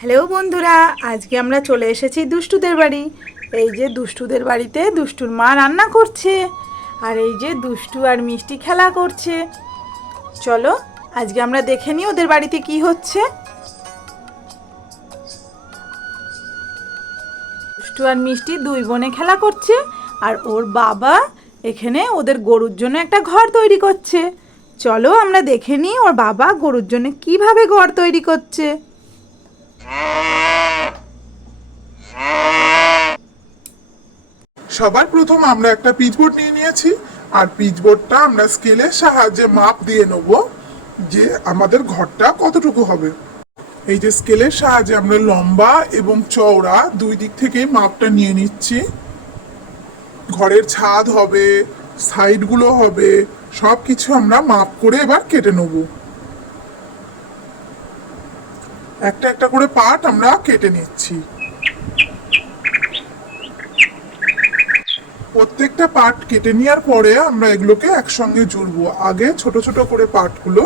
Hello বন্ধুরা, আজকে আমরা চলে এসেছি দুষ্টুদের বাড়ি। এই যে দুষ্টুদের বাড়িতে দুষ্টুর মা রান্না করছে, আর এই যে দুষ্টু আর মিষ্টি খেলা করছে। চলো আজকে আমরা দেখে নিই ওদের বাড়িতে কি হচ্ছে। দুষ্টু আর মিষ্টি দুই বোনে খেলা করছে, আর ওর বাবা এখানে ওদের গরুর জন্য একটা ঘর তৈরি করছে। চলো আমরা দেখে নিই ওর বাবা গরুর জন্য কিভাবে ঘর তৈরি করছে। সবার প্রথম আমরা একটা পিচবোর্ড নিয়ে নিয়েছি, আর পিচবোর্ডটা আমরা স্কেলের সাহায্যে মাপ দিয়ে নেব যে আমাদের ঘরটা কতটুকু হবে। এই যে স্কেলের সাহায্যে আমরা লম্বা এবং চওড়া দুই দিক থেকে মাপটা নিয়ে নিচ্ছি। ঘরের ছাদ হবে, সাইডগুলো হবে, সব কিছু আমরা মাপ করে এবার কেটে নেব। একটা একটা করে পার্ট আমরা কেটে নিচ্ছি। প্রত্যেকটা পার্ট কেটে নেওয়ার পরে আমরা এগুলোকে একসঙ্গে জুড়বো। আগে ছোট ছোট করে পার্টগুলো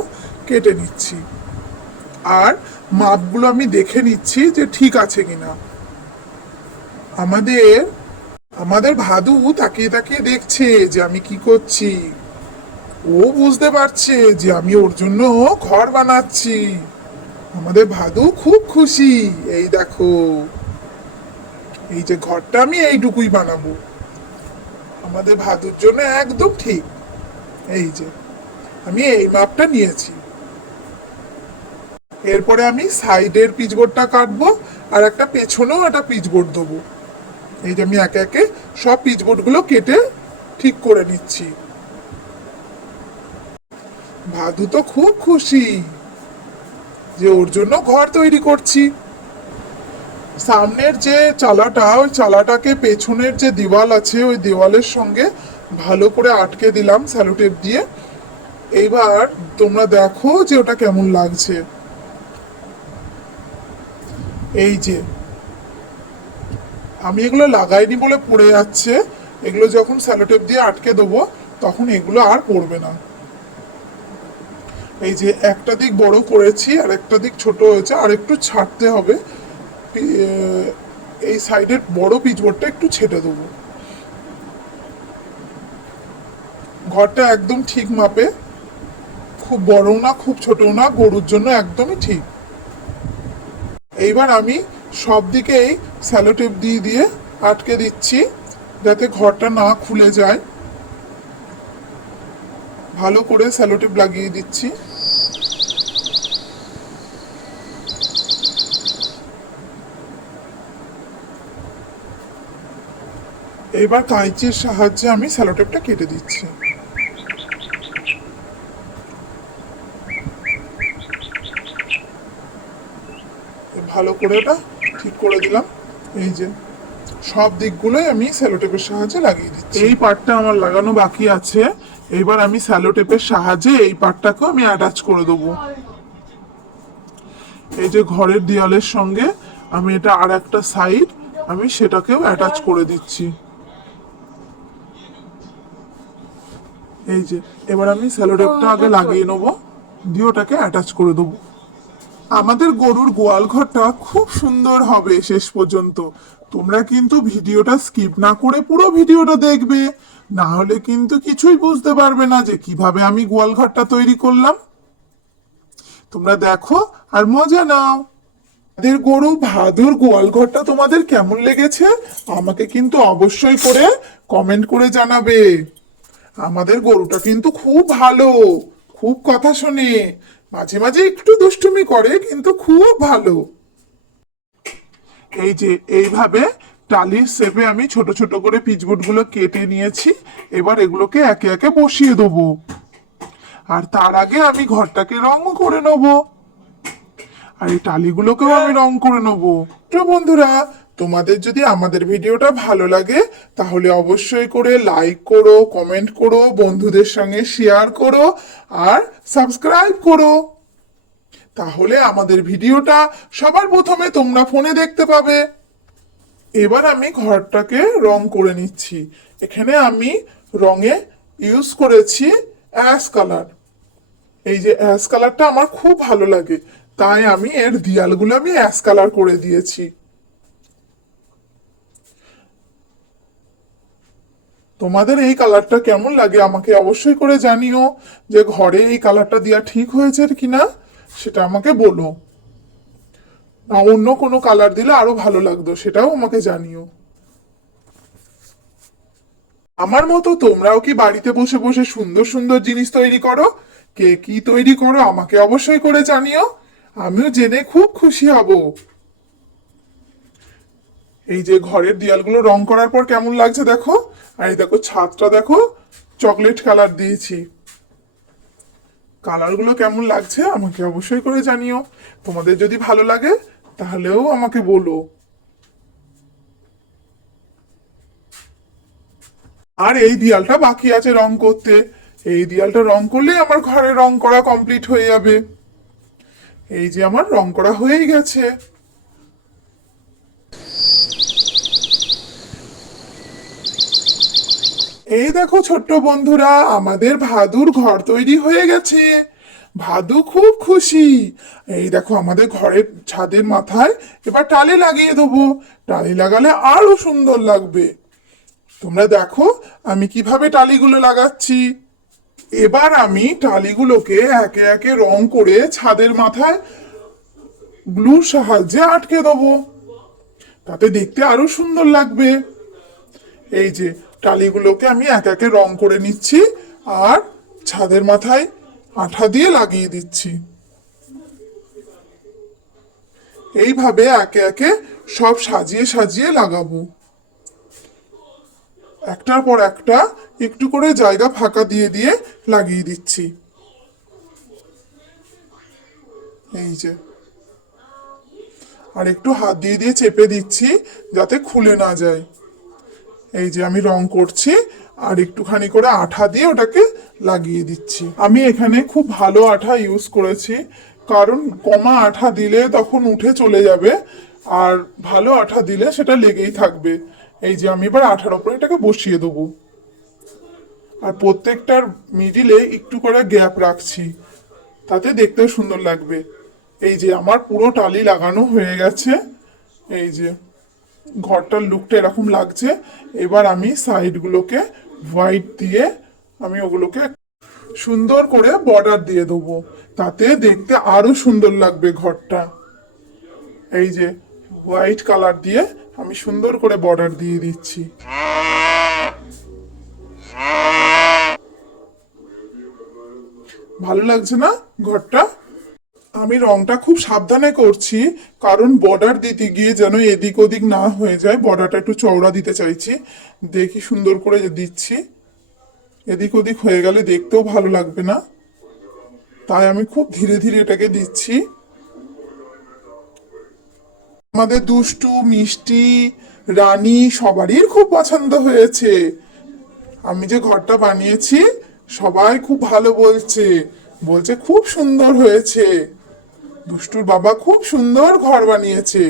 কেটে নিচ্ছি, আর মাপগুলো আমি দেখে নিচ্ছি যে ঠিক আছে কিনা। আমাদের আমাদের ভাদু তাকিয়ে তাকিয়ে দেখছে যে আমি কি করছি। ও বুঝতে পারছে যে আমি ওর জন্য ঘর বানাচ্ছি। আমাদের ভাদু খুব খুশি। এই দেখো, এই যে ঘরটা আমি এইটুকুই বানাবো, আমাদের ভাদুর জন্য একদম ঠিক। এই যে আমি এই মাপটা নিয়েছি। এরপরে আমি সাইডের পিচবোর্ডটা কাটবো, আর একটা পেছনেও একটা পিচবোর্ড দেবো। এই যে আমি একে একে সব পিচবোর্ডগুলো কেটে ঠিক করে নিচ্ছি। ভাদু তো খুব খুশি যে ওর জন্য ঘর তৈরি করছি। সামনের যে চালাটা, ওই চালাটাকে পেছনের যে দেওয়াল আছে ওই দেওয়ালের সঙ্গে ভালো করে আটকে দিলাম স্যালোটেপ দিয়ে। এইবার তোমরা দেখো যে ওটা কেমন লাগছে। এই যে আমি এগুলো লাগাইনি বলে পড়ে যাচ্ছে, এগুলো যখন স্যালোটেপ দিয়ে আটকে দেবো তখন এগুলো আর পড়বে না। এই যে একটা দিক বড় করেছি আর একটা দিক ছোট হয়েছে, আর একটু ছাড়তে হবে। এই সাইডের বড় পিচবোর্ডটা একটু ছেটে দেবো। ঘরটা একদম ঠিক মাপে, খুব বড়ও না খুব ছোটও না, গরুর জন্য একদমই ঠিক। এইবার আমি সব দিকেই স্যালোটেপ দিয়ে দিয়ে আটকে দিচ্ছি যাতে ঘরটা না খুলে যায়। ভালো করে স্যালোটেপ লাগিয়ে দিচ্ছি। এবার কাঁচির সাহায্যে আমি স্যালোটেপটা কেটে দিচ্ছি। ভালো করে এটা ঠিক করে দিলাম। এই যে সব দিকগুলোই আমি স্যালোটেপের সাহায্যে লাগিয়ে দিচ্ছি। এই পার্টটা আমার লাগানো বাকি আছে, এবার আমি স্যালোটেপের সাহায্যে এই পার্টটাকেও আমি অ্যাটাচ করে দেবো। এই যে ঘরের দেয়ালের সঙ্গে আমি এটা আর একটা সাইড আমি সেটাকেও অ্যাটাচ করে দিচ্ছি। এই যে এবার আমি স্যালোটেপটা আগে লাগিয়ে নেবো, দিয়ে ওটাকে অ্যাটাচ করে দেবো। আমাদের গরুর গোয়াল ঘরটা খুব সুন্দর হবে শেষ পর্যন্ত। তোমরা কিন্তু ভিডিওটা স্কিপ না করে পুরো ভিডিওটা দেখবে, না হলে কিন্তু কিছুই বুঝতে পারবে না যে কিভাবে আমি গোয়াল ঘরটা তৈরি করলাম। তোমরা দেখো আর মজা নাও। আমাদের গরু ভাদুর গোয়াল ঘরটা তোমাদের কেমন লেগেছে আমাকে কিন্তু অবশ্যই করে কমেন্ট করে জানাবে। আমাদের গরুটা কিন্তু খুব ভালো, খুব কথা শোনে, মাঝে মাঝে একটু দুষ্টুমি করে কিন্তু খুব ভালো। এই যে এইভাবে টালির শেপে আমি ছোট ছোট করে পিচবোর্ড গুলো কেটে নিয়েছি। এবার এগুলোকে একে একে বসিয়ে দেবো, আর তার আগে আমি ঘরটাকে রং করে নেবো, আর এই টালিগুলোকেও আমি রং করে নেবো। তো বন্ধুরা, তোমাদের যদি আমাদের ভিডিওটা ভালো লাগে তাহলে অবশ্যই করে লাইক করো, কমেন্ট করো, বন্ধুদের সঙ্গে শেয়ার করো, আর সাবস্ক্রাইব করো। তাহলে আমাদের ভিডিওটা সবার প্রথমে তোমরা ফোনে দেখতে পাবে। এবার আমি ঘরটাকে রং করে নিচ্ছি। এখানে আমি রঙে ইউজ করেছি অ্যাশ কালার। এই যে অ্যাশ কালারটা আমার খুব ভালো লাগে, তাই আমি এর দেয়ালগুলো আমি অ্যাশ কালার করে দিয়েছি। তোমাদের এই কালারটা কেমন লাগে আমাকে অবশ্যই করে জানিও, যে ঘরে এই কালারটা দেওয়া ঠিক হয়েছে কিনা সেটা আমাকে বলো, না অন্য কোনো কালার দিলে আরো ভালো লাগতো সেটাও আমাকে জানিও। আমার মতো তোমরাও কি বাড়িতে বসে বসে সুন্দর সুন্দর জিনিস তৈরি করো? কে কি তৈরি করো আমাকে অবশ্যই করে জানিও, আমিও জেনে খুব খুশি হব। এই যে ঘরের দেয়ালগুলো রং করার পর কেমন লাগছে দেখো, আর এই দেখো ছাদটা দেখো চকলেট কালার দিয়েছি। কালারগুলো কেমন লাগছে আমাকে অবশ্যই করে জানিও, তোমাদের যদি ভালো লাগে তাহলেও আমাকে বলো। আর এই দেয়ালটা বাকি আছে রং করতে, এই দেয়ালটা রং করলে আমার ঘরে রং করা কমপ্লিট হয়ে যাবে। এই যে আমার রং করা হয়েই গেছে। এই দেখো ছোট্ট বন্ধুরা, আমাদের ভাদুর ঘর তৈরি হয়ে গেছে। ভাদু খুব খুশি। এই দেখো আমাদের ঘরের ছাদের মাথায় এবার টালি লাগিয়ে দেবো, টালি লাগালে আরো সুন্দর লাগবে। তোমরা দেখো আমি কিভাবে টালিগুলো লাগাচ্ছি। এবার আমি টালিগুলোকে একে একে রং করে ছাদের মাথায় গ্লুর সাহায্যে আটকে দেবো, তাতে দেখতে আরো সুন্দর লাগবে। এই যে টালিগুলোকে আমি এক একে রং করে নিচ্ছি আর ছাদের মাথায় আঠা দিয়ে লাগিয়ে দিচ্ছি। এইভাবে একে একে সব সাজিয়ে সাজিয়ে লাগাবো, একটার পর একটা একটু করে জায়গা ফাঁকা দিয়ে দিয়ে লাগিয়ে দিচ্ছি। এই যে আর একটু হাত দিয়ে দিয়ে চেপে দিচ্ছি যাতে খুলে না যায়। এই যে আমি রং করছি আর একটুখানি করে আঠা দিয়ে ওটাকে লাগিয়ে দিচ্ছি। আমি এখানে খুব ভালো আঠা ইউজ করেছি, কারণ কমা আঠা দিলে তখন উঠে চলে যাবে, আর ভালো আঠা দিলে সেটা লেগেই থাকবে। এই যে আমি এবার আঠার ওপরে এটাকে বসিয়ে দেবো, আর প্রত্যেকটার মিডিলে একটু করে গ্যাপ রাখছি, তাতে দেখতেও সুন্দর লাগবে। এই যে আমার পুরো টালি লাগানো হয়ে গেছে। এই যে ঘরটার লুকটা এরকম লাগছে। এবার আমি সাইডগুলোকে হোয়াইট দিয়ে আমি ওগুলোকে সুন্দর করে বর্ডার দিয়ে দেবো, তাতে দেখতে আরো সুন্দর লাগবে ঘরটা। এই যে হোয়াইট কালার দিয়ে আমি সুন্দর করে বর্ডার দিয়ে দিচ্ছি। ভালো লাগছে না ঘরটা? আমি রংটা খুব সাবধানে করছি, কারণ বর্ডার দিতে গিয়ে যেন এদিক ওদিক না হয়ে যায়। বর্ডারটা একটু চওড়া দিতে চাইছি, দেখি সুন্দর করে দিচ্ছি। এদিক ওদিক হয়ে গেলে দেখতেও ভালো লাগবে না, তাই আমি খুব ধীরে ধীরে এটাকে দিচ্ছি। আমাদের দুষ্টু মিষ্টি রানী সবারই খুব পছন্দ হয়েছে। আমি যে ঘরটা বানিয়েছি সবাই খুব ভালো বলছে, বলছে খুব সুন্দর হয়েছে, দুষ্টুর বাবা খুব সুন্দর ঘর বানিয়েছে।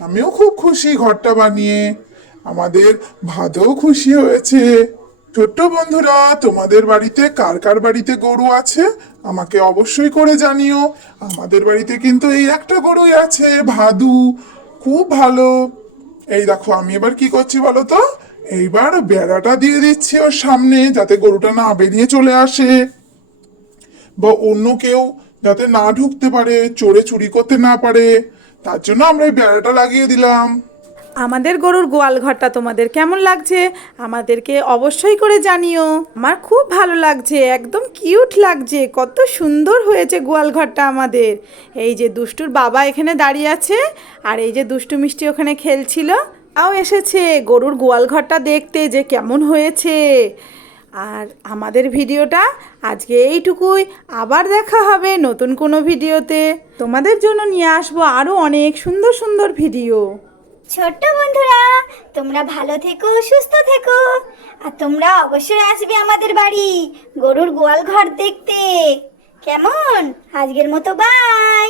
আমিও খুব খুশি ঘরটা বানিয়ে, আমাদের ভাদও খুশি হয়েছে। ছোট্ট বন্ধুরা, তোমাদের বাড়িতে কার কার বাড়িতে গরু আছে আমাকে অবশ্যই করে জানিও। আমাদের বাড়িতে কিন্তু এই একটা গরুই আছে, ভাদু, খুব ভালো। এই দেখো আমি এবার কি করছি বলো তো, এইবার বেড়াটা দিয়ে দিচ্ছি ওর সামনে, যাতে গরুটা না বেরিয়ে চলে আসে, বা অন্য কেউ যাতে না ঢুকতে পারে, চোরে চুরি করতে না পারে, তার জন্য আমরা এই বেড়াটা লাগিয়ে দিলাম। আমাদের গরুর গোয়াল ঘরটা তোমাদের কেমন লাগছে আমাদেরকে অবশ্যই করে জানিও। আমার খুব ভালো লাগছে, একদম কিউট লাগছে, কত সুন্দর হয়েছে গোয়াল ঘরটা আমাদের। এই যে দুষ্টুর বাবা এখানে দাঁড়িয়ে আছে, আর এই যে দুষ্টু মিষ্টি ওখানে খেলছিল, তাও এসেছে গরুর গোয়াল ঘরটা দেখতে যে কেমন হয়েছে। আর আমাদের ভিডিওটা আজকে এইটুকুই, আবার দেখা হবে নতুন কোনো ভিডিওতে। তোমাদের জন্য নিয়ে আসবো আরও অনেক সুন্দর সুন্দর ভিডিও। ছোট্ট বন্ধুরা, তোমরা ভালো থেকো, সুস্থ থেকো, আর তোমরা অবশ্যই আসবে আমাদের বাড়ি গরুর গোয়াল ঘর দেখতে। কেমন? আজকের মতো বাই।